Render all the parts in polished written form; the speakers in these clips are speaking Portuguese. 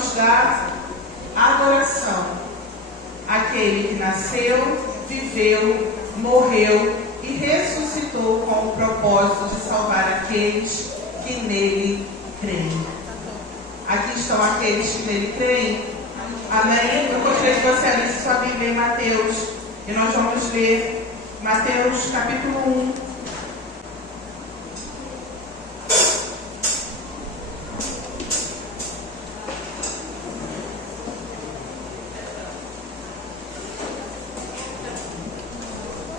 vamos dar adoração àquele que nasceu, viveu, morreu e ressuscitou com o propósito de salvar aqueles que nele creem. Aqui estão aqueles que nele creem. Amém? Eu gostaria que você abrisse sua Bíblia em Mateus. E nós vamos ler Mateus capítulo 1.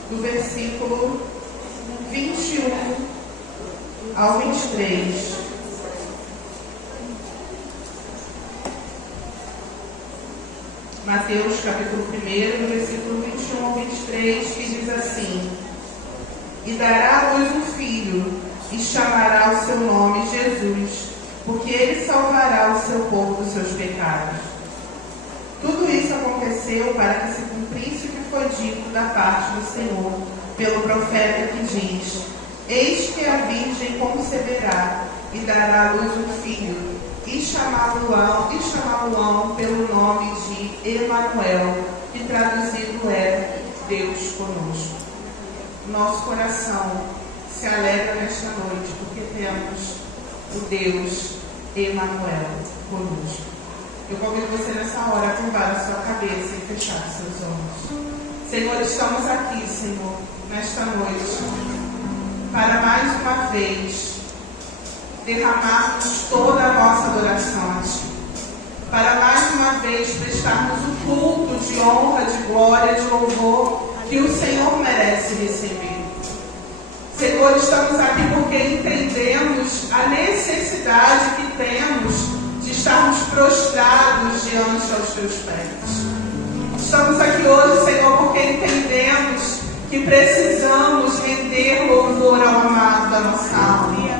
Do versículo 21 ao 23. Mateus capítulo 1, do versículo 21 ao 23, que diz assim: E dará à luz um filho, e chamará o seu nome Jesus, porque ele salvará o seu povo dos seus pecados. Tudo isso aconteceu para que se cumprisse o que foi dito da parte do Senhor, pelo profeta que diz: Eis que a virgem conceberá, e dará à luz um filho, e chamá-lo-ão pelo nome de Emanuel, que traduzido é Deus conosco. Nosso coração se alegra nesta noite, porque temos o Deus Emanuel conosco. Eu convido você nessa hora a curvar a sua cabeça e fechar os seus olhos. Senhor, estamos aqui, Senhor, nesta noite, para mais uma vez derramarmos toda a nossa adoração a Ti, para mais uma vez prestarmos o culto de honra, de glória, de louvor que o Senhor merece receber. Senhor, estamos aqui porque entendemos a necessidade que temos de estarmos prostrados diante aos Teus pés. Estamos aqui hoje, Senhor, porque entendemos que precisamos render louvor ao amado da nossa alma.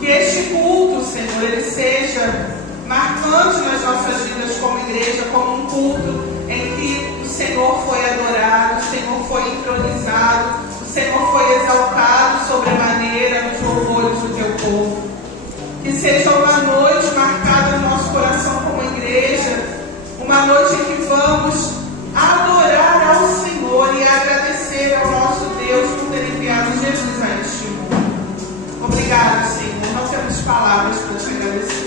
Que este culto, Senhor, ele seja marcante nas nossas vidas como igreja, como um culto em que o Senhor foi adorado, o Senhor foi entronizado, o Senhor foi exaltado sobremaneira nos louvores do Teu povo. Que seja uma noite marcada no nosso coração como igreja, uma noite em que vamos adorar ao Senhor e agradecer ao nosso Deus por ter enviado Jesus a este mundo. Obrigado, Senhor. Não temos palavras para te agradecer.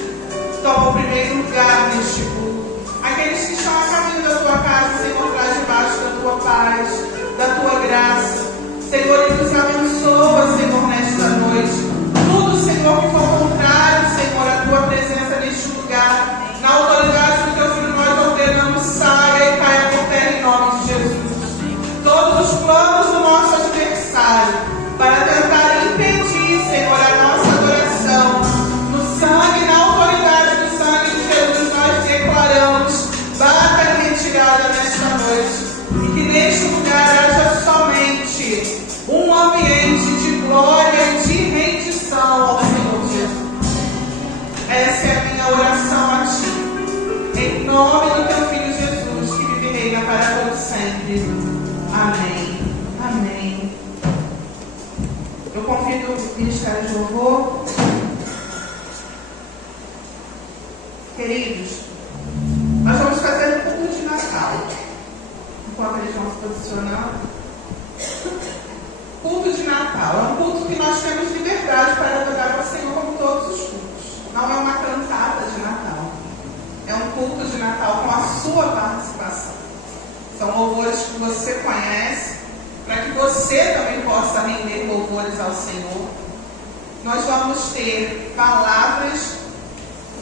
Toma o primeiro lugar neste culto. Aqueles que estão a caminho da Tua casa, Senhor, traz debaixo da Tua paz, da Tua graça. Senhor, e nos abençoa, Senhor, nesta noite. Tudo, Senhor, que for contrário, Senhor, a Tua presença neste lugar, na autoridade do Teu Filho, nós ordenamos, saia e caia por terra em nome de Jesus. Todos os planos do nosso adversário para tentar impedir, Senhor, a nossa adoração, no sangue, na autoridade do sangue de Jesus, nós declaramos bata e retirada nesta noite. E que neste lugar haja somente um ambiente de glória e de rendição ao Senhor Jesus. Essa é a minha oração a Ti. Em nome do Teu Filho Jesus, que vive e reina para todos sempre. Amém. Amém. Eu convido o Ministério de Louvor. Queridos, nós vamos fazer um culto de Natal. Enquanto eles vão se posicionando. Culto de Natal. É um culto que nós temos liberdade para adorar ao Senhor como todos os cultos. Não é uma cantada de Natal. É um culto de Natal com a sua participação. São louvores que você conhece, para que você também possa render louvores ao Senhor. Nós vamos ter palavras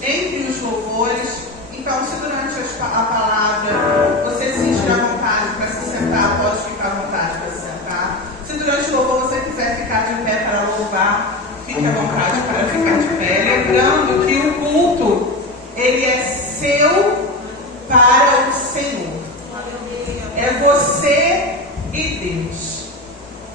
entre os louvores. Então, se durante a palavra você se sentir à vontade para se sentar, pode ficar à vontade para se sentar. Se durante o louvor você quiser ficar de pé para louvar, fique à vontade para ficar de pé. Lembrando que o culto, ele é seu para o Senhor. É você e Deus.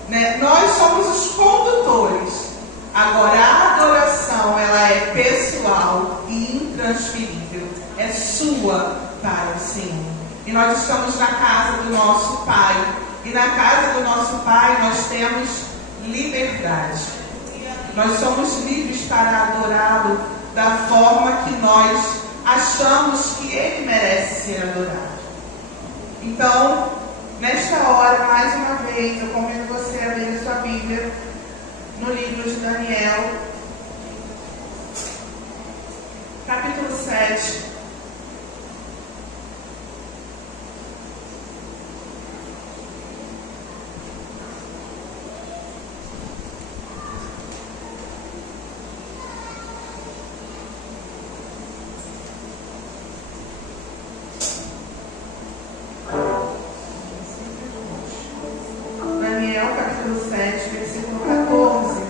Né? Nós somos os condutores. Agora, a adoração, ela é pessoal e intransferível. É sua para o Senhor. E nós estamos na casa do nosso Pai. E na casa do nosso Pai nós temos liberdade. Nós somos livres para adorá-lo da forma que nós achamos que Ele merece ser adorado. Então, nesta hora, mais uma vez, eu convido você a ler a sua Bíblia no livro de Daniel, capítulo 7. Daniel, capítulo 7, versículo 14.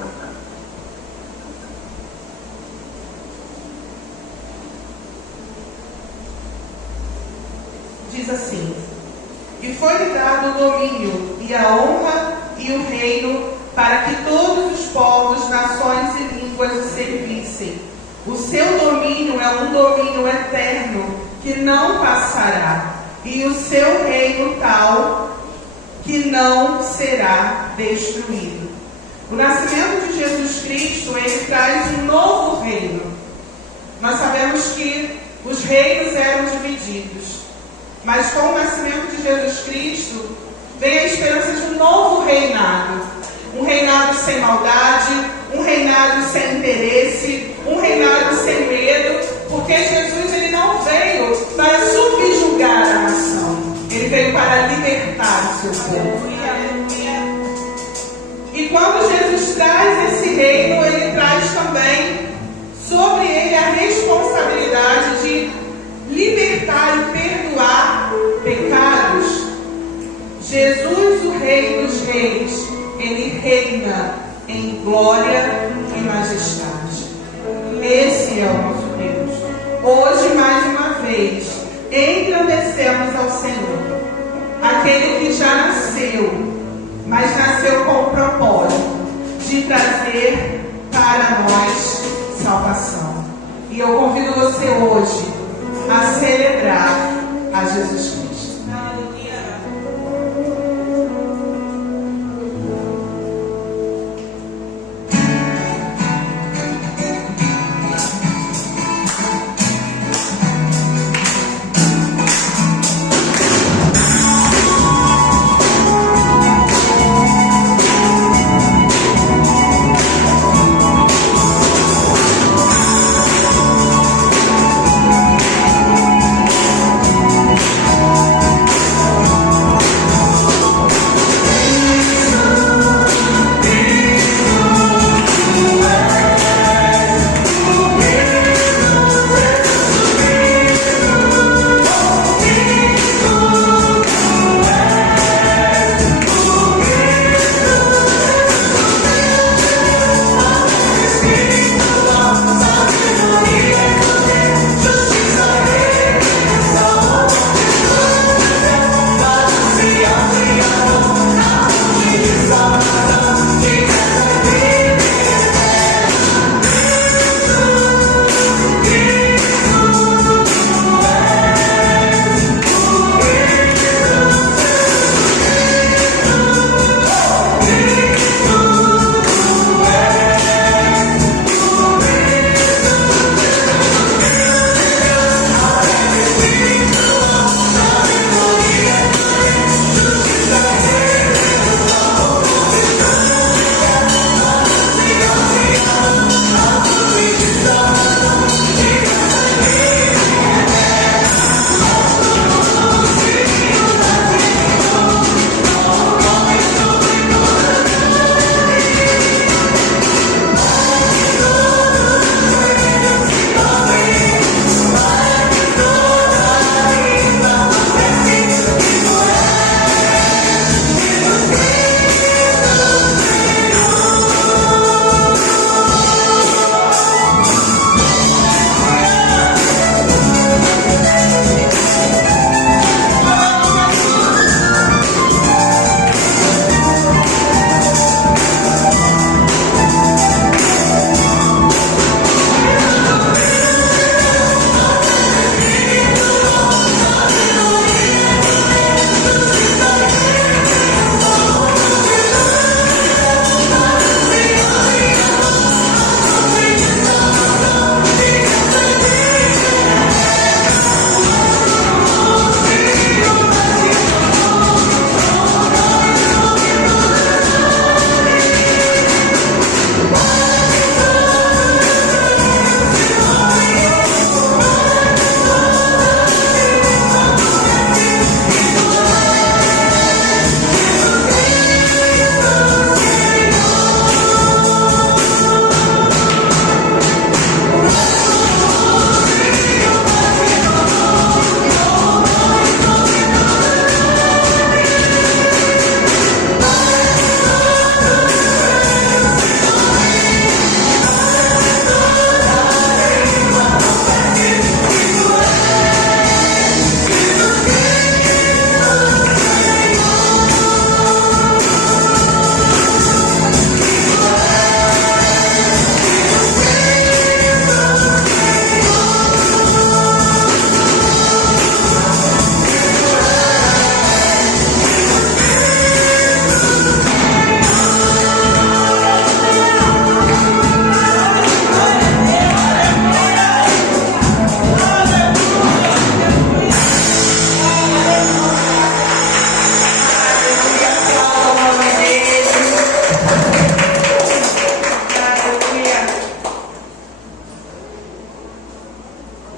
Diz assim: E foi-lhe dado o domínio, e a honra, e o reino, para que todos os povos, nações e línguas o servissem. O seu domínio é um domínio eterno, que não passará, e o seu reino tal, que não será destruído. O nascimento de Jesus Cristo, ele traz um novo reino. Nós sabemos que os reinos eram divididos, mas com o nascimento de Jesus Cristo, vem a esperança de um novo reinado. Um reinado sem maldade, um reinado sem interesse, um reinado sem medo, porque Jesus ele não veio para subjugar a nação. Ele veio para libertar o seu povo. E quando Jesus traz esse reino, ele traz também sobre ele a responsabilidade de libertar e perdoar pecados. Jesus, o Rei dos Reis, ele reina em glória e majestade. Esse é o nosso Deus. Hoje, mais uma vez, engrandecemos ao Senhor, aquele que já nasceu, mas nasceu com o propósito de trazer para nós salvação. E eu convido você hoje a celebrar a Jesus Cristo.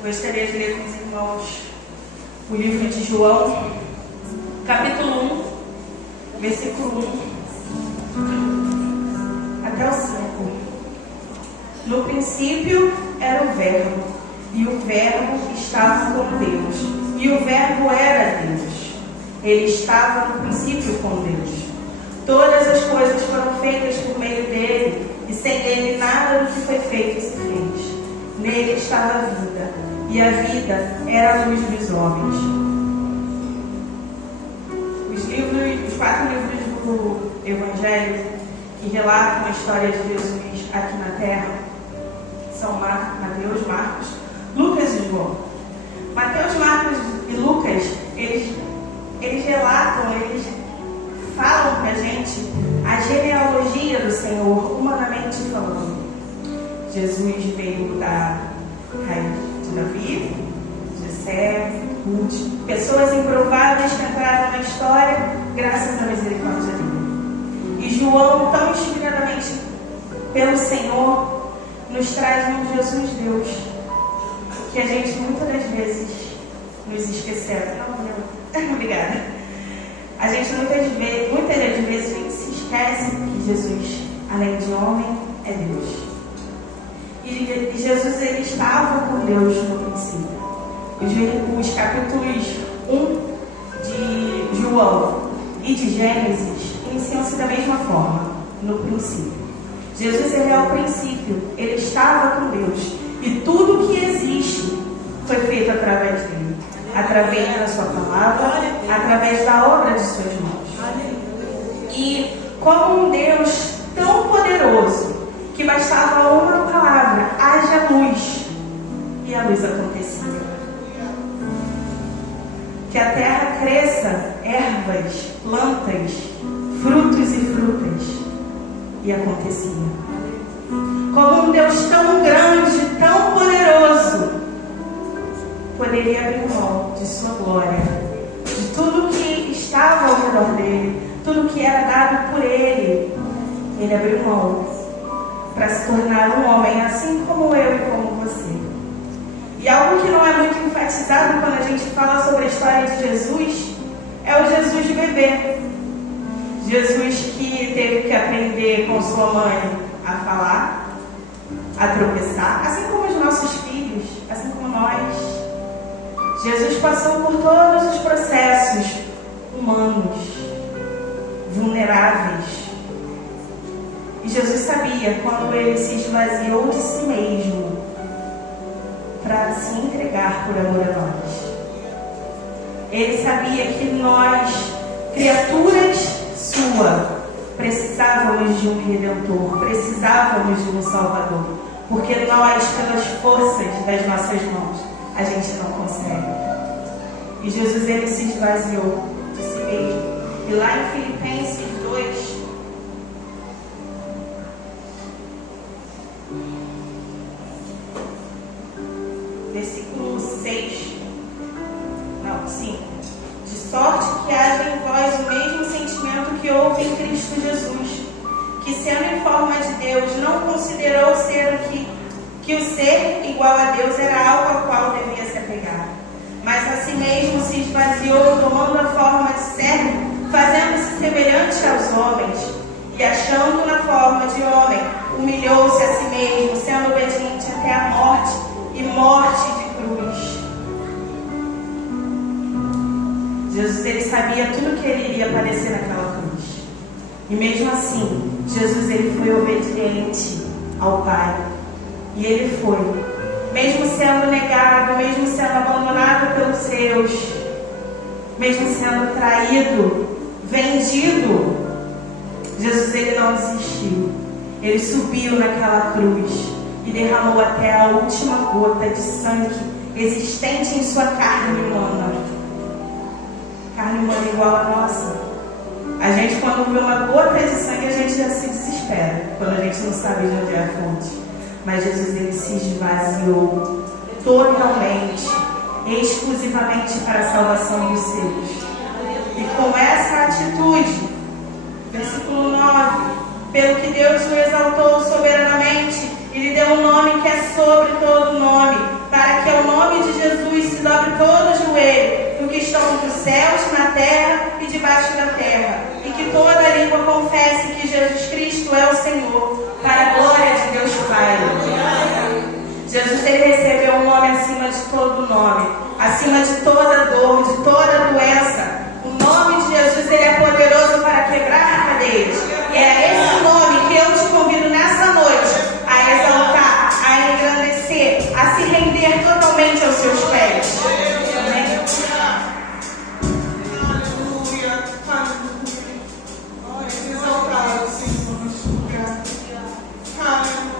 Gostaria de ler com os irmãos o livro de João, capítulo 1, versículo 1 até o 5. No princípio era o Verbo, e o Verbo estava com Deus, e o Verbo era Deus. Ele estava no princípio com Deus. Todas as coisas foram feitas por meio dele, e sem ele nada do que foi feito se fez. Nele estava a vida, e a vida era a luz dos homens. Os 4 livros do Evangelho que relatam a história de Jesus aqui na Terra são Mateus, Marcos, Lucas e João. Mateus, Marcos e Lucas, eles relatam, eles falam pra gente a genealogia do Senhor, humanamente falando. Jesus veio da raiz de Davi, Jessé, Ruth, pessoas improváveis que entraram na história graças à misericórdia dele. E João, tão inspiradamente pelo Senhor, nos traz um Jesus Deus, que a gente muitas das vezes nos esquecemos. Não, obrigada. A gente muitas das vezes a gente se esquece que Jesus, além de homem, é Deus. E Jesus, ele estava com Deus no princípio. Os capítulos 1 de João e de Gênesis iniciam-se da mesma forma, no princípio. Jesus, ele é o princípio, ele estava com Deus. E tudo que existe foi feito através dele. Através da sua palavra, através da obra de suas mãos. E como um Deus tão poderoso, que bastava uma palavra, haja luz, e a luz acontecia. Que a terra cresça ervas, plantas, frutos e frutas, e acontecia. Como um Deus tão grande, tão poderoso, poderia abrir mão de sua glória, de tudo que estava ao redor dele, tudo que era dado por ele. Ele abriu mão para se tornar um homem assim como eu e como você. E algo que não é muito enfatizado quando a gente fala sobre a história de Jesus é o Jesus bebê. Jesus que teve que aprender com sua mãe a falar, a tropeçar, assim como os nossos filhos, assim como nós. Jesus passou por todos os processos humanos, vulneráveis. E Jesus sabia quando ele se esvaziou de si mesmo para se entregar por amor a nós. Ele sabia que nós, criaturas sua, precisávamos de um Redentor, precisávamos de um Salvador, porque nós, pelas forças das nossas mãos, a gente não consegue. E Jesus, ele se esvaziou de si mesmo. E lá em Filipenses 2, versículo 5. De sorte que haja em vós o mesmo sentimento que houve em Cristo Jesus, que sendo em forma de Deus, não considerou ser que o ser igual a Deus era algo ao qual devia se apegar, mas a si mesmo se esvaziou, tomando a forma de servo, fazendo-se semelhante aos homens, e achando na forma de homem, humilhou-se a si mesmo, sendo obediente até a morte, e morte de cruz. Jesus, ele sabia tudo que ele iria padecer naquela cruz. E mesmo assim, Jesus, ele foi obediente ao Pai. E ele foi, mesmo sendo negado, mesmo sendo abandonado pelos seus, mesmo sendo traído, vendido, Jesus, ele não desistiu. Ele subiu naquela cruz e derramou até a última gota de sangue existente em sua carne humana. Carne humana igual a nossa. A gente, quando vê uma gota de sangue, a gente já se desespera, quando a gente não sabe de onde é a fonte. Mas Jesus, ele se esvaziou totalmente, exclusivamente para a salvação dos seus. E com essa atitude, versículo 9, pelo que Deus o exaltou soberanamente e lhe deu um nome que é sobre todo nome, para que ao nome céus, na terra e debaixo da terra, e que toda língua confesse que Jesus Cristo é o Senhor, para a glória de Deus Pai. Jesus ele recebeu um nome acima de todo nome, acima de toda dor, de toda doença. O nome de Jesus ele é poderoso para quebrar cadeias. E é esse nome que eu te convido nessa noite a exaltar, a engrandecer, a se render totalmente aos seus pés. Amém? Aleluia, aleluia. Olha, exaltado, Senhor, neste lugar. Aleluia.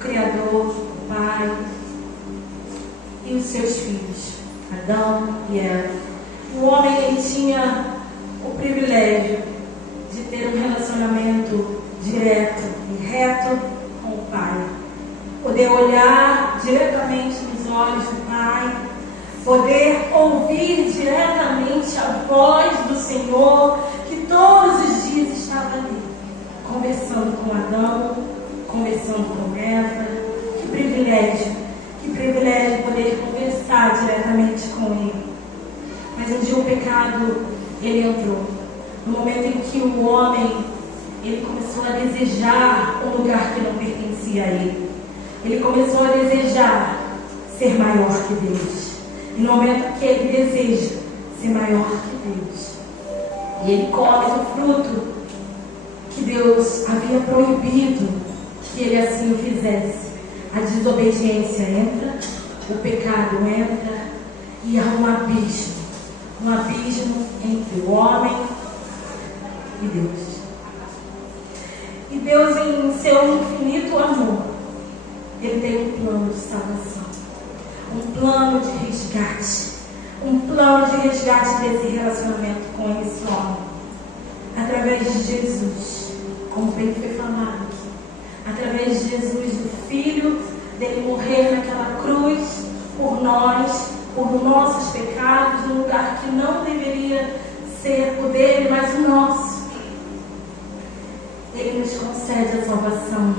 Criador, o Pai e os seus filhos, Adão e Eva. O homem, ele tinha o privilégio de ter um relacionamento direto e reto com o Pai. Poder olhar diretamente nos olhos do Pai, poder ouvir diretamente a voz do Senhor, que todos os dias estava ali, conversando com Adão, conversando com Eva. Que privilégio poder conversar diretamente com Ele. Mas um dia o pecado, ele entrou. No momento em que o homem, ele começou a desejar um lugar que não pertencia a ele. Ele começou a desejar ser maior que Deus. E no momento que ele deseja ser maior que Deus, e ele come do fruto que Deus havia proibido que ele assim o fizesse, a desobediência entra, o pecado entra, e há um abismo entre o homem e Deus. E Deus, em seu infinito amor, Ele tem um plano de salvação, um plano de resgate, desse relacionamento com esse homem, através de Jesus, como bem foi falado aqui, através de Jesus, do Filho, dele morrer naquela cruz por nós, por nossos pecados, num lugar que não deveria ser o dele, mas o nosso. Ele nos concede a salvação,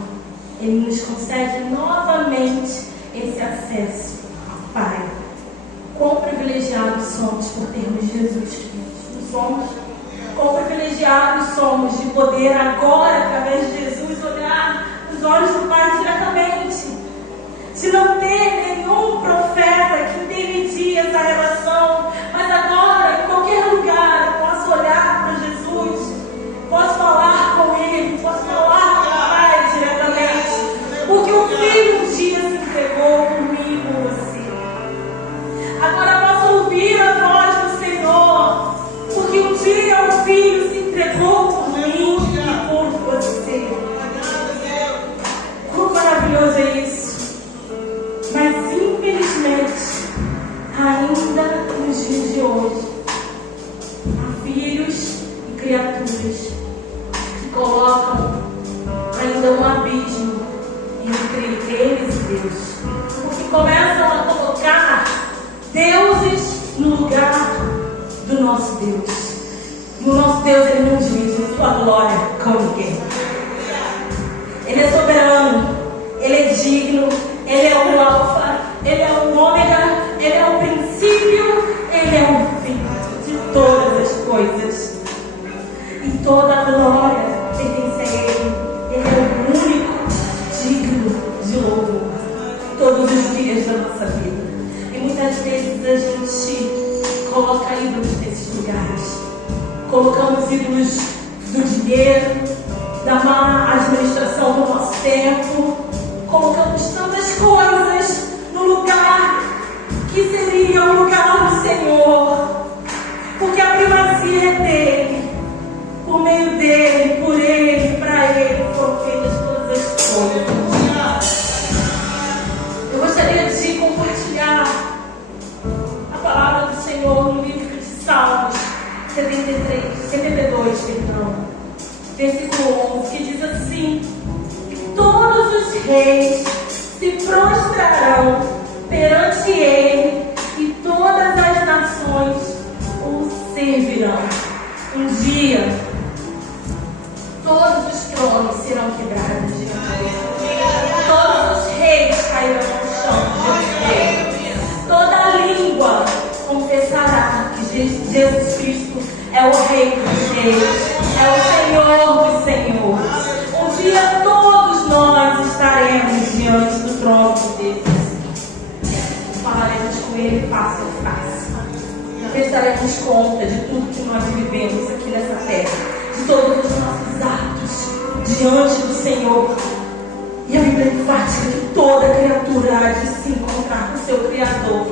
Ele nos concede novamente esse acesso ao Pai. Quão privilegiados somos por termos Jesus Cristo. Quão privilegiados somos de poder agora, através de Jesus, olhar nos olhos do Pai diretamente, de não ter nenhum profeta que intermedia essa relação, mas agora, em qualquer lugar, eu posso olhar para Jesus, posso falar com Ele, posso falar com o Pai diretamente, porque o Filho um dia se entregou por mim e por você. Agora posso ouvir a voz do Senhor, porque um dia o Filho se entregou por mim e por você. Quão maravilhoso é isso! Mas infelizmente, ainda nos dias de hoje, há filhos e criaturas que colocam ainda um abismo entre eles e Deus, porque começam a colocar deuses no lugar do nosso Deus. E o nosso Deus, Ele não divide sua glória com ninguém. Ele é soberano, Ele é digno, Ele é o alfa, Ele é o ômega, Ele é o princípio, Ele é o fim de todas as coisas. E toda a glória pertence a Ele. Ele é o único digno de louvor todos os dias da nossa vida. E muitas vezes a gente coloca ídolos nesses lugares. Colocamos ídolos do dinheiro, da má administração do nosso tempo. Colocamos tantas coisas no lugar que seria o lugar do Senhor, porque a primazia é dele, por meio dele, por ele, para ele foram feitas todas as coisas. Eu gostaria de compartilhar a palavra do Senhor no livro de Salmos 72, versículo 11, que diz assim: todos os reis se prostrarão perante ele e todas as nações o servirão. Um dia, todos os tronos serão quebrados diante dele. Todos os reis cairão no chão diante dele. Toda língua confessará que Jesus Cristo é o Rei dos Reis, é o Senhor dos Senhores. Um dia todos nós estaremos diante do trono de Deus. Falaremos com Ele face a face. Prestaremos conta de tudo que nós vivemos aqui nessa terra, de todos os nossos atos diante do Senhor. E a Bíblia enfatiza que toda criatura há de se encontrar com o seu Criador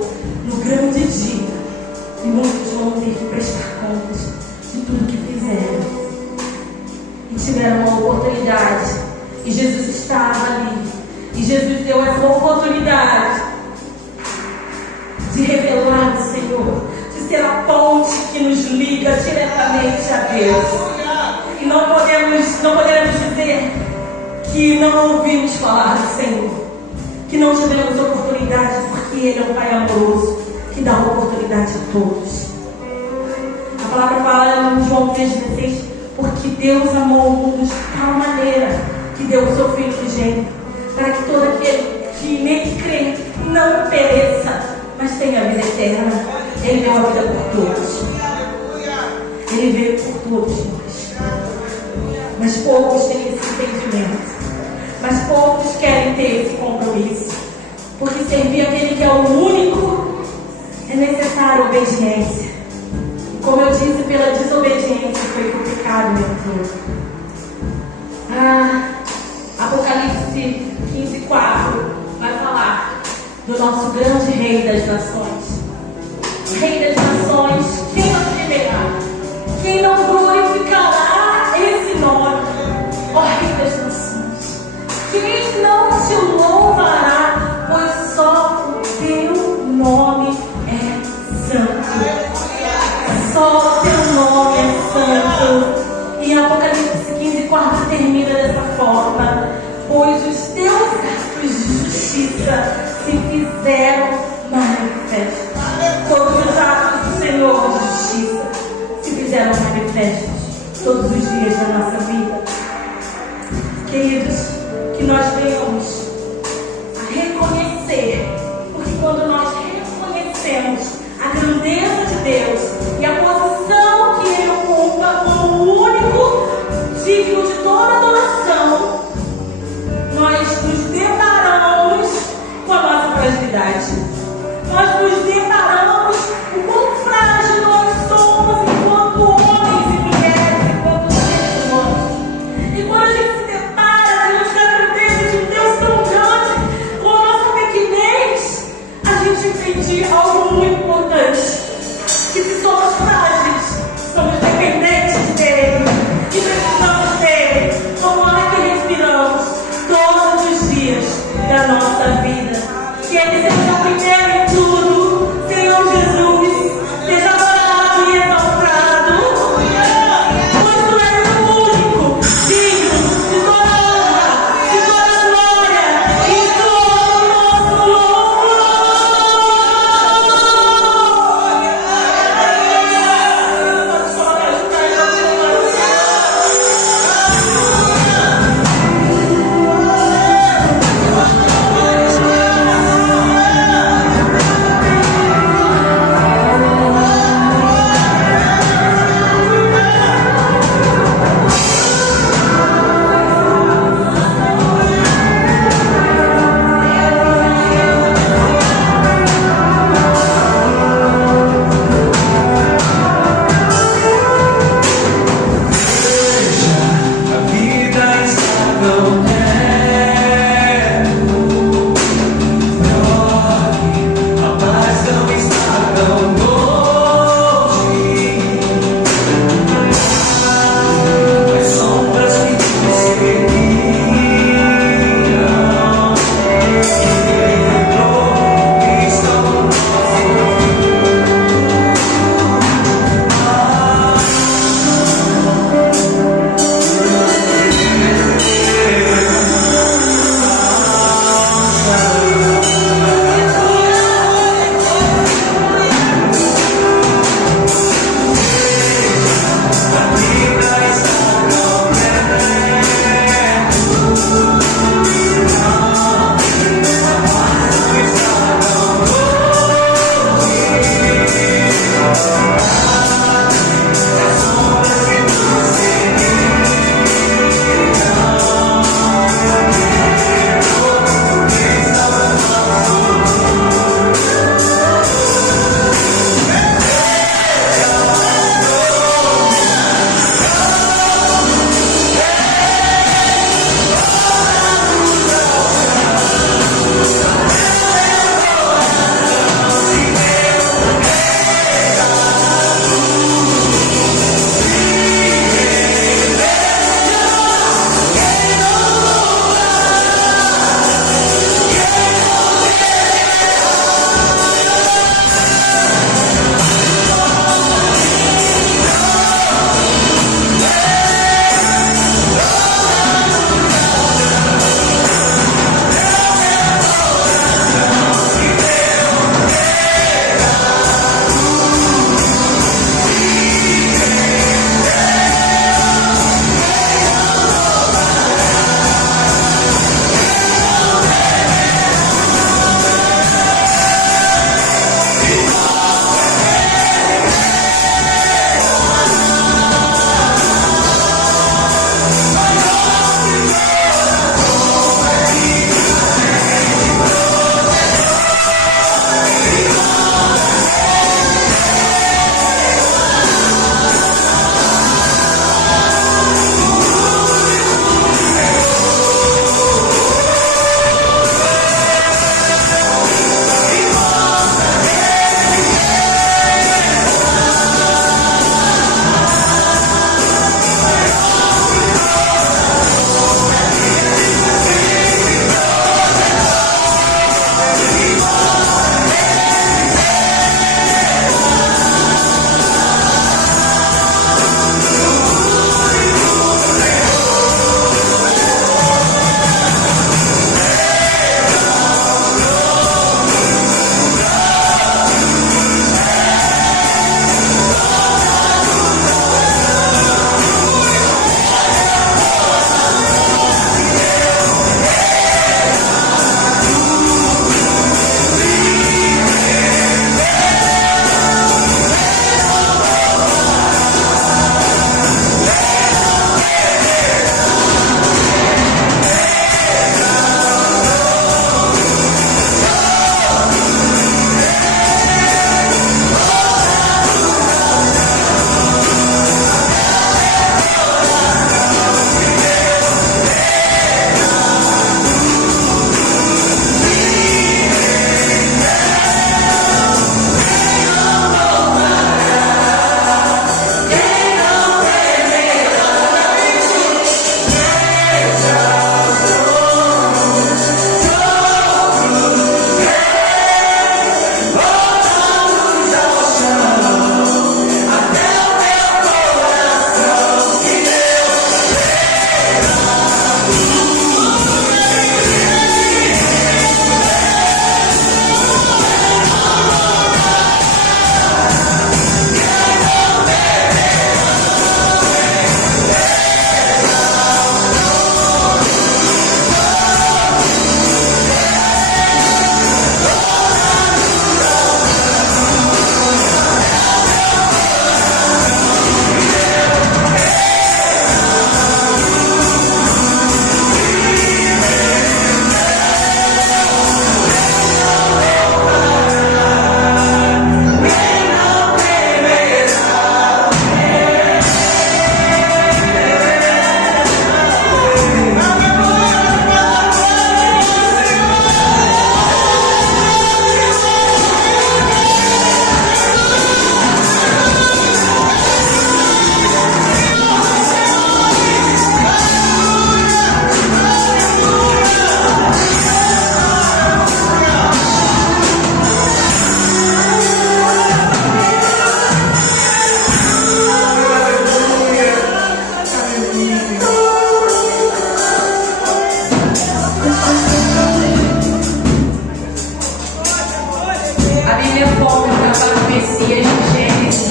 no grande dia. E muitos vão ter que prestar contas de tudo que fizeram. E tiveram uma oportunidade. E Jesus estava ali. E Jesus deu essa oportunidade de revelar o Senhor, de ser a ponte que nos liga diretamente a Deus. E não podemos dizer que não ouvimos falar do Senhor, que não tivemos oportunidade, porque Ele é um Pai amoroso, que dá oportunidade a todos. A palavra fala em João 3,16, porque Deus amou o mundo de tal maneira que deu o seu Filho unigênito, para que todo aquele que nele crê não pereça, mas tenha a vida eterna. Ele deu a vida por todos. Ele veio por todos nós. Mas poucos têm esse entendimento. Mas poucos querem ter esse compromisso. Porque servir aquele que é o único é necessário obediência. E como eu disse, pela desobediência foi que o pecado entrou. Apocalipse 15:4 vai falar do nosso grande Rei das Nações. Rei das Nações, quem não temerá? Quem não glorificará esse nome? Ó Rei das Nações, quem não te louvará? Pois só o teu nome é santo. Só o teu nome é santo. E Apocalipse 15:4 termina dessa forma: pois os teus atos de justiça se fizeram manifestos. Todos os atos do Senhor de justiça se fizeram manifestos todos os dias da nossa vida. Queridos, que nós venhamos a reconhecer, porque quando nós reconhecemos a grandeza de Deus e a posição que Ele ocupa como o único digno de toda adoração, nós nos deparamos com a nossa fragilidade. Nós nos deparamos com o quão frágil nós somos enquanto homens e mulheres, enquanto seres humanos. E quando a gente se depara diante da grandeza de um Deus tão grande, com a nossa pequenez, a gente entende algo muito importante: que se somos frágeis, somos dependentes dele e precisamos dele como ar que respiramos todos os dias da nossa vida. Que Ele seja o primeiro em tudo, Senhor Jesus, seja adorado e exaltado, pois Tu és o único, digno de toda honra, de toda glória e todo o nosso louvor. Pode colocar os pés na tua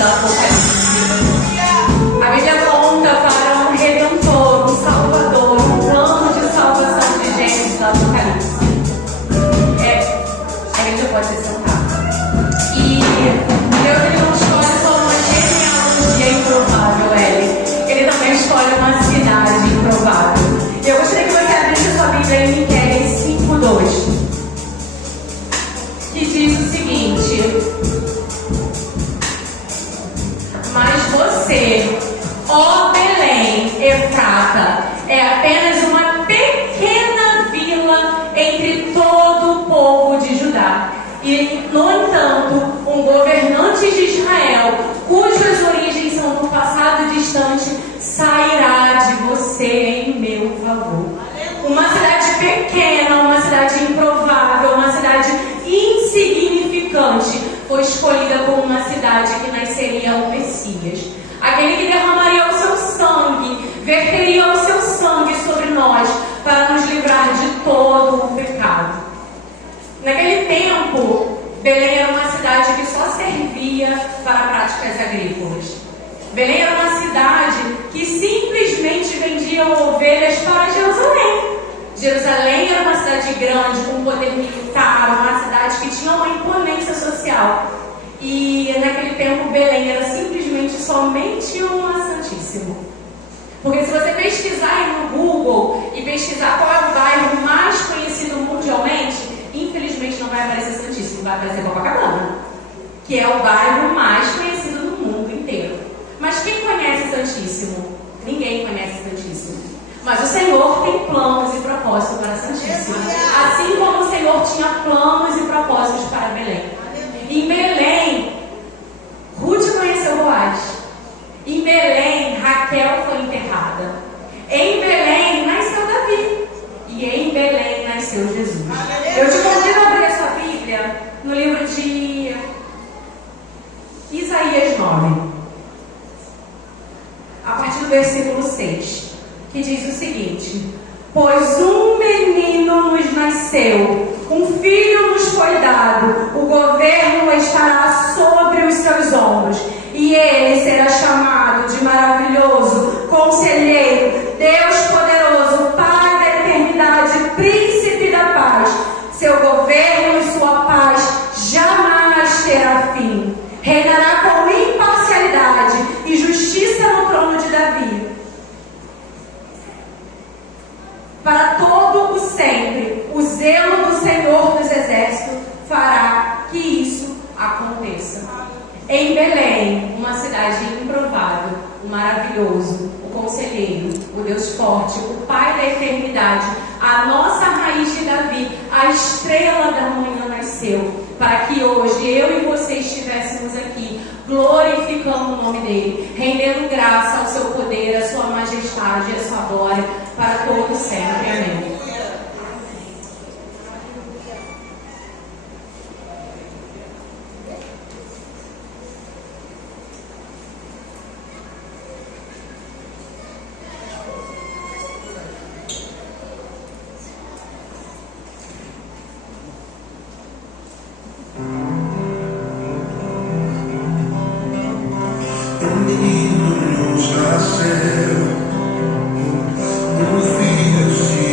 Apocalipse. A Bíblia aponta para um Redentor, um Salvador, um plano de salvação de Gênesis do Apocalipse. A igreja pode se sentar. E Deus ele não escolhe só uma genealogia improvável, ele também escolhe uma cidade improvável. Eu gostaria que você abrisse sua Bíblia em Miqueias 5:2, que diz o seguinte: mas você, ó Belém, Efrata, é apenas uma pequena vila entre todo o povo de Judá. E, no entanto, um governante de Israel, cujas origens são do passado distante, sairá de você em meu favor. Uma cidade pequena, uma cidade improvável, uma cidade insignificante, foi escolhida como uma cidade que nasceria o Messias. Aquele que derramaria o seu sangue, verteria o seu sangue sobre nós, para nos livrar de todo o pecado. Naquele tempo, Belém era uma cidade que só servia para práticas agrícolas. Belém era uma cidade que simplesmente vendia ovelhas para Jerusalém. Jerusalém era uma cidade grande, com poder militar, uma cidade que tinha uma imponência social. E naquele tempo, Belém era simplesmente somente uma Santíssimo. Porque se você pesquisar aí no Google e pesquisar qual é o bairro mais conhecido mundialmente, infelizmente não vai aparecer Santíssimo, vai aparecer Copacabana, que é o bairro mais conhecido do mundo inteiro. Mas quem conhece Santíssimo? Ninguém conhece Santíssimo. Mas o Senhor tem planos e propósitos para Santíssimo. Assim como o Senhor tinha planos e propósitos para Belém. Em Belém, Ruth conheceu Boaz. Em Belém, Raquel foi enterrada. Em Belém, nasceu Davi. E em Belém, nasceu Jesus. Eu te convido a abrir a sua Bíblia no livro de Isaías 9. A partir do versículo 6. Que diz o seguinte: pois um menino nos nasceu, um filho nos foi dado, o governo estará sobre os seus ombros, e ele será chamado de maravilhoso, conselheiro, Deus poderoso, Pai da eternidade, príncipe da paz. Seu governo e sua paz jamais terá fim. Reinará com imparcialidade e justiça no trono de Davi, para todo o sempre. O zelo do Senhor dos Exércitos fará que isso aconteça. Em Belém, uma cidade improvável, o maravilhoso, o conselheiro, o Deus forte, o Pai da eternidade, a nossa raiz de Davi, a estrela da manhã nasceu, para que hoje eu e você estivéssemos aqui, glorificando o nome dele, rendendo graça ao seu poder, à sua majestade, à sua glória, para todo sempre. Amém. Um filho se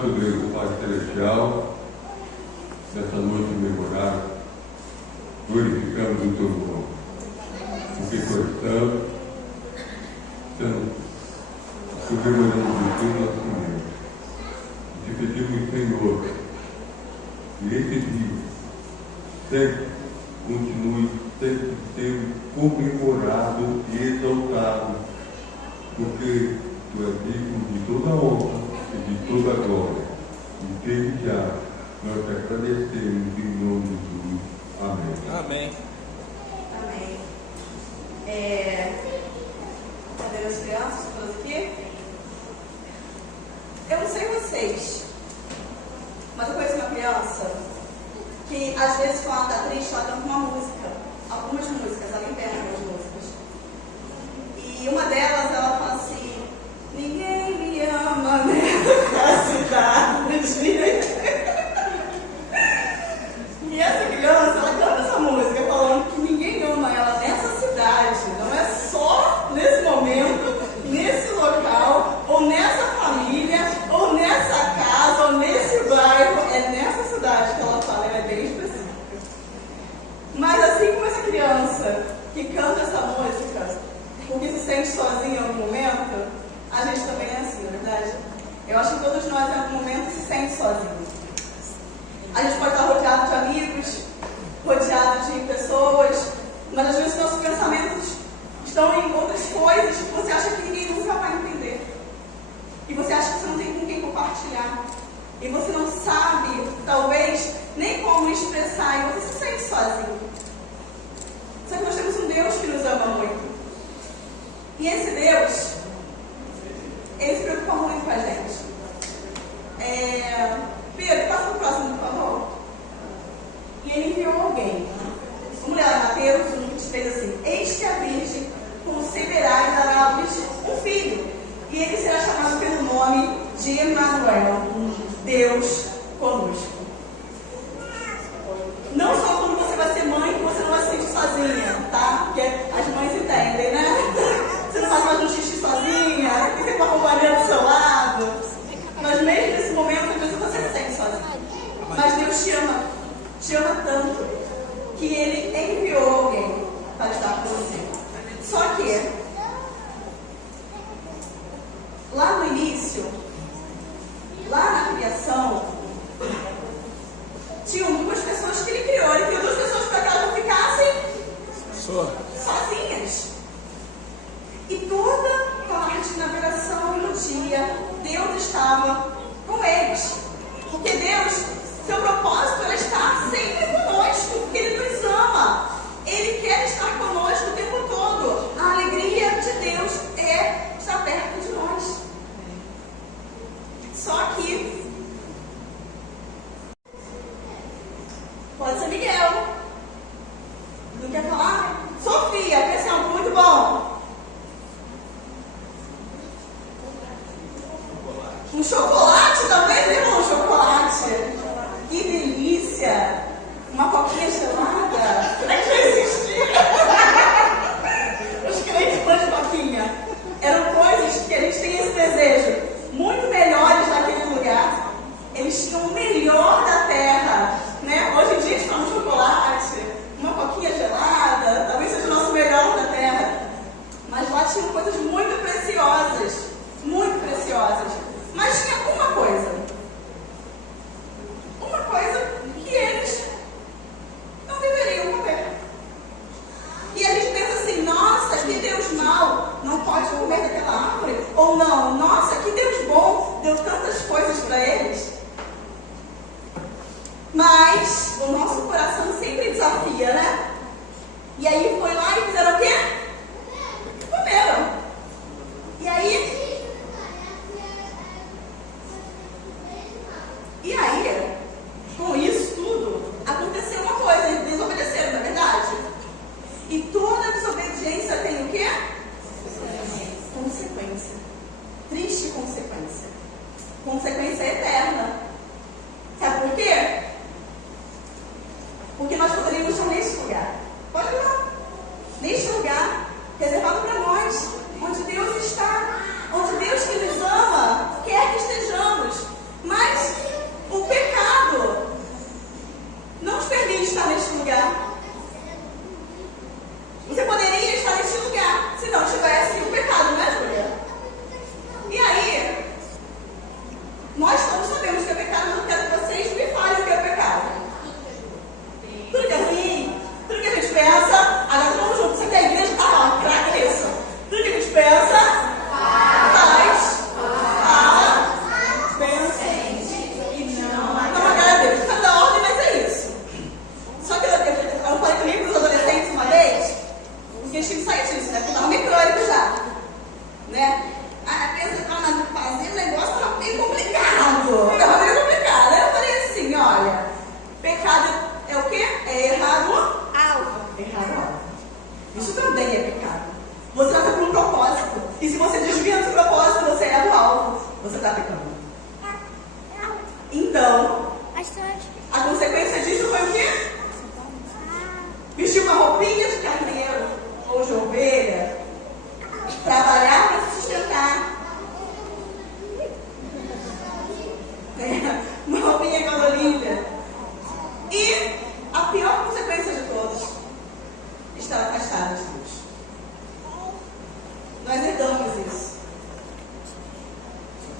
Santo Deus, o Pai Celestial, nessa noite memorável, glorificamos o teu nome, porque tu estamos comemorando o teu nascimento. E te pedimos, Senhor, que esse dia sempre continue sempre sendo comemorado e exaltado, porque tu és digno de toda honra e de toda glória. E desde já nós te agradecemos em nome de Jesus. Amém. Amém. Amém. Cadê as crianças todas aqui? Eu não sei vocês, mas eu conheço uma criança que às vezes quando ela está triste, ela canta uma música, algumas músicas, ela inventa algumas músicas. E uma delas, ela fala assim: ninguém me ama nessa cidade. E essa criança, ela canta essa música falando que ninguém ama ela nessa cidade. Não é só nesse momento, nesse local, ou nessa família, ou nessa casa, ou nesse bairro. É nessa cidade que ela fala, ela é bem específica. Mas assim como essa criança que canta essa música porque se sente sozinha em algum momento, a gente também é assim, não é verdade? Eu acho que todos nós em algum momento se sente sozinho. A gente pode estar rodeado de amigos, rodeado de pessoas, mas às vezes nossos pensamentos estão em outras coisas que você acha que ninguém nunca vai entender. E você acha que você não tem com quem compartilhar. E você não sabe, talvez, nem como expressar, e você se sente sozinho. Só que nós temos um Deus que nos ama muito. E esse Deus, ele se preocupa muito com a gente. Pedro, passa para o próximo, por favor. E ele enviou alguém. Vamos ler lá em Mateus 1, que fez assim: eis que a Virgem conceberá e dará à luz um filho, e ele será chamado pelo nome de Emanuel, Deus conosco. Não só quando você vai ser mãe, que você não vai se sentir sozinha, tá? Porque as mães entendem, né? Você não vai fazer um xixi sozinha, tem que ter uma companhia do seu lado. Mas mesmo nesse momento, às vezes você se sente sozinha. Mas Deus te ama tanto, que Ele enviou alguém para estar com você. Só que, lá no início, lá na criação, tinham duas pessoas que Ele criou. Ele criou duas pessoas para que elas não ficassem sozinhas. E toda parte na geração e no dia, Deus estava com eles. Porque Deus, seu propósito é estar sempre conosco, porque Ele nos ama. Ele quer estar conosco o tempo todo. A alegria de Deus é estar perto de nós. Só que pode ser Miguel. Não quer falar? Sofia, quer ser algo muito bom? Um chocolate também, viu? Um chocolate. Que delícia! Uma coquinha gelada. Será que já existia? Os crentes fãs de coquinha. Eram coisas que a gente tem esse desejo. Muito melhores naquele lugar. Eles tinham o melhor da terra. Né? Hoje em dia está um chocolate, uma coquinha gelada, talvez seja o nosso melhor da terra. Mas lá tinham coisas muito preciosas. Muito preciosas. Mas tinha uma coisa que eles não deveriam comer. E a gente pensa assim: nossa, que Deus mau, não pode comer daquela árvore. Ou não, nossa, que Deus bom, deu tantas coisas para eles. Mas o nosso coração sempre desafia, né? E aí foi lá e fizeram o quê? Comeram. E aí, com isso tudo, aconteceu uma coisa: eles desobedeceram, não é verdade? E toda desobediência tem o quê? Consequência. Triste consequência. Consequência eterna. Sabe por quê? Porque nós poderíamos estar nesse lugar. Pode ir lá. errar o alvo. Isso também é pecado. Você vai com um propósito. E se você desvia do seu propósito, você erra o alvo. Você está pecando. Então, a consequência disso foi o quê? Vestir uma roupinha de carneiro ou de ovelha, trabalhar para se sustentar. Uma roupinha calorífica. E a pior consequência de todas, estar afastado de Deus. Nós herdamos isso.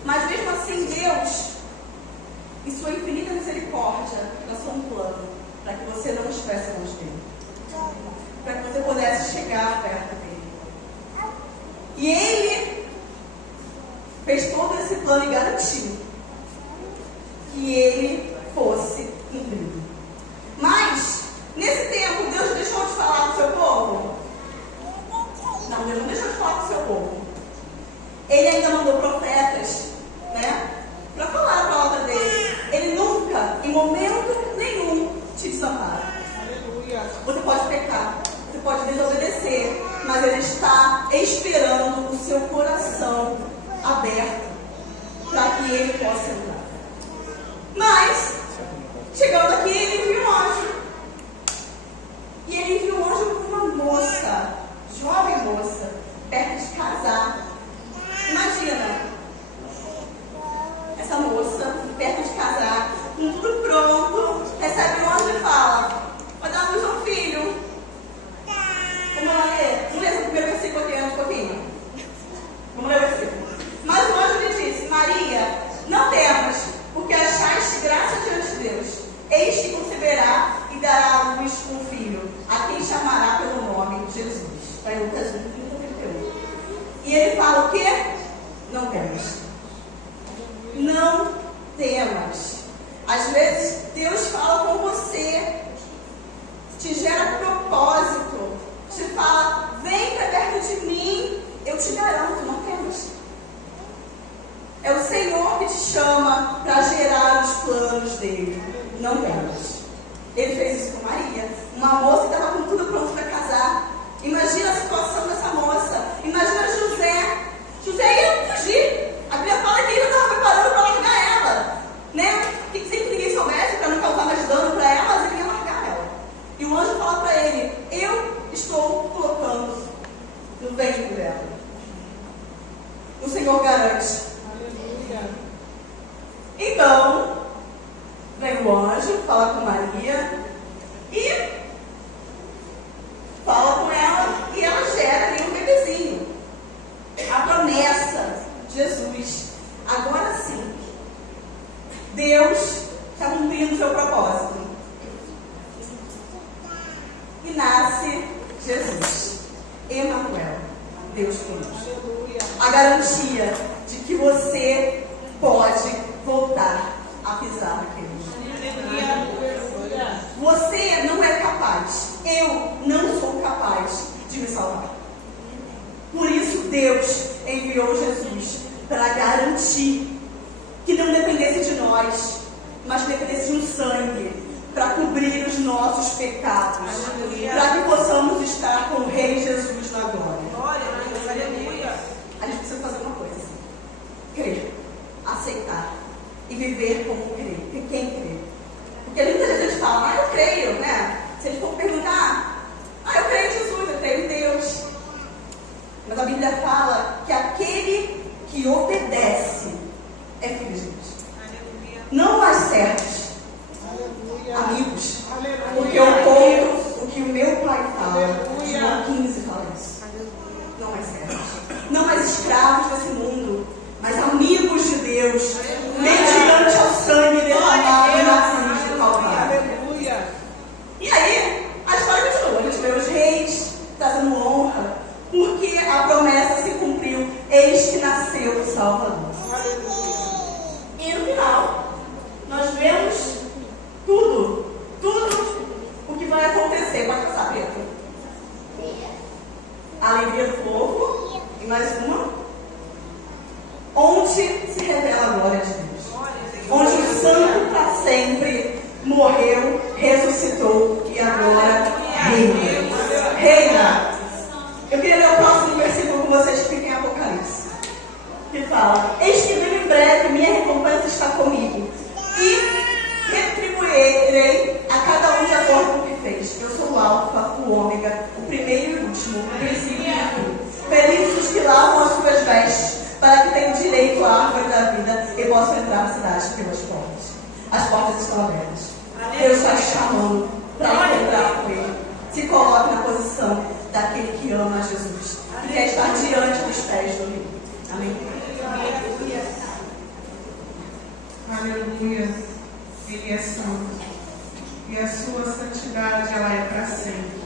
Mas mesmo assim, Deus, em sua infinita misericórdia, traçou um plano para que você não estivesse longe dele. Para que você pudesse chegar perto dele. E ele fez todo esse plano e garantiu que ele fosse cumprido. Mas, nesse tempo, Deus deixou de falar com o seu povo? Não, Deus não deixou de falar com o seu povo. Ele ainda mandou profetas, né? Para falar a palavra dele. Ele nunca, em momento nenhum, te desampara. Você pode pecar, você pode desobedecer, mas ele está esperando o seu coração aberto para que ele possa entrar. Mas, chegando aqui, ele viu um anjo. E ele viu um anjo com uma moça, jovem moça, perto de casar. Imagina, essa moça, perto de casar, com tudo pronto, recebe um anjo e fala: vai dar luz a um filho. Vamos lá ler? Vamos ler esse primeiro versículo aqui antes um pouquinho. Vamos ler o versículo. Mas o anjo lhe disse: Maria, não temas, porque achaste graça diante de Deus. Eis que conceberá e dará à luz um filho, a quem chamará pelo nome de Jesus. Está em Lucas 1, 31. E ele fala o quê? Não temas. Não temas. Às vezes Deus fala com você, te gera propósito, te fala: vem para perto de mim, eu te garanto, não temas. É o Senhor que te chama para gerar os planos dele. Não temas. Ele fez isso com Maria, uma moça que estava com tudo pronto para casar. Imagina a situação dessa moça. Imagina José. José ia fugir. A Bíblia fala que ele estava preparando para largar ela, né? Que sempre ninguém soubesse, para não causar mais dano para ela, mas ele ia largar ela. E o anjo fala para ele: eu estou colocando no ventre dela. O Senhor garante. Então, vem o anjo, fala com Maria e fala com ela, e ela gera ali um bebezinho. A promessa, Jesus. Agora sim, Deus está cumprindo o seu propósito. E nasce Jesus, Emanuel, Deus conosco. A garantia de que você pode voltar a pisar naquele lugar. Você não é capaz, eu não sou capaz de me salvar. Por isso Deus enviou Jesus para garantir que não dependesse de nós, mas dependesse de um sangue, para cobrir os nossos pecados, para que possamos estar com o Rei Jesus na glória. A gente precisa fazer uma coisa: crer, aceitar e viver como crer. Quem crê? Porque muitas vezes a gente fala: eu creio, né? Se a gente for perguntar: eu creio em Jesus, eu creio em Deus. Mas a Bíblia fala que aquele que obedece é filho de Deus. Não mais servos, amigos. Porque o ponto, o que o meu pai fala, João 15 fala isso. Não mais servos, não mais escravos desse mundo, mas amigos de Deus, mediante ao sangue derramado na cruz do Calvário. E aí, a história continua. A gente vê os reis trazendo honra, porque a promessa se cumpriu. Eis que nasceu o Salvador. E no final, nós vemos tudo o que vai acontecer. Pode passar, Pedro. A alegria do povo. E mais uma. Onde se revela a glória de Deus. Onde o santo para sempre morreu, ressuscitou e agora reina. reina. Eu queria ler o próximo versículo com vocês que fica em Apocalipse. Que fala: eis que venho em breve, minha recompensa está comigo. E retribuirei a cada um de acordo com o que fez. Eu sou o Alfa, o Ômega, o primeiro e o último, o princípio e o fim. Felizes os que lavam as suas vestes, para que tenham direito à árvore da vida e possam entrar na cidade pelas portas. As portas estão abertas. Deus está te chamando para encontrar com Ele. Se coloque na posição daquele que ama Jesus e quer estar diante dos pés do Rei. Amém. Aleluia. Ele é santo. E a sua santidade, ela é para sempre.